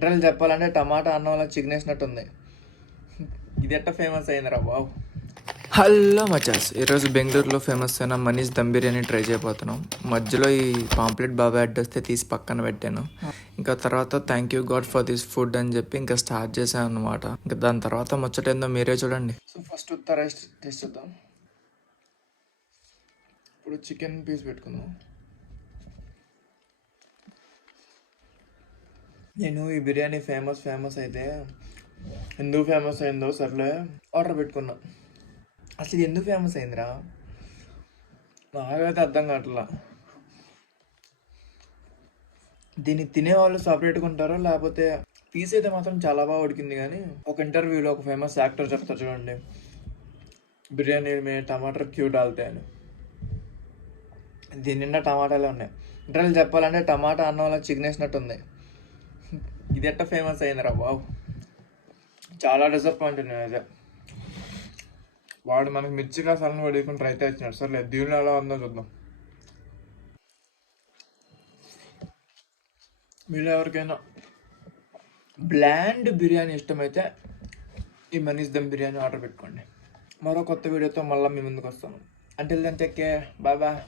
డ్రైల్ చెప్పాలంటే టమాటా అన్నంలో చికెన్ వేసినట్టుంది. ఇది ఎట్ట ఫేమస్ అయిందిరా బాబు. హలో మచాస్, ఈరోజు బెంగళూరులో ఫేమస్ అయిన మనీష్ దమ్ బిర్యానీ ట్రై చేయబోతున్నాం. మధ్యలో ఈ పాంప్లెట్ బాబా యాడ్ వస్తే తీసి పక్కన పెట్టాను. ఇంకా తర్వాత thank you God for this food అని చెప్పి ఇంకా స్టార్ట్ చేశాను అనమాట. ఇంకా దాని తర్వాత ముచ్చటేందో మీరే చూడండి. సో ఫస్ట్ రైస్ టేస్ట్ చేద్దాం. ఇప్పుడు చికెన్ పీస్ పెట్టుకుందాం. నేను ఈ బిర్యానీ ఫేమస్ అయితే ఎందుకు ఫేమస్ అయిందో సర్లే ఆర్డర్ పెట్టుకున్నా. అసలు ఎందుకు ఫేమస్ అయిందిరా నాకైతే అర్థం కావట్లా. దీన్ని తినేవాళ్ళు సపరేట్గా ఉంటారో లేకపోతే పీస్ అయితే మాత్రం చాలా బాగా ఉడికింది. కానీ ఒక ఇంటర్వ్యూలో ఒక ఫేమస్ యాక్టర్ చెప్తారు చూడండి, బిర్యానీ మే టమాటర్ క్యూ డాల్తే అని. దీని నిండా టమాటాలే ఉన్నాయి. ఇంటర్వ్యూ చెప్పాలంటే టమాటా అన్నంలో చికెన్ వేసినట్టుంది. ఇది ఎట్ట ఫేమస్ అయిందిరా బాబు. చాలా డిసప్పాయింట్ నేనైతే. వాడు మనకి మిర్చిగా సలను పడుకుని ట్రై చేసినాడు. సర్లే దీనిలో ఎలా ఉందో చూద్దాం. మీరు ఎవరికైనా బ్లాండ్ బిర్యానీ ఇష్టమైతే ఈ మనీష్ దమ్ బిర్యానీ ఆర్డర్ పెట్టుకోండి. మరో కొత్త వీడియోతో మళ్ళీ మీ ముందుకు వస్తాను. Until then take care, bye bye.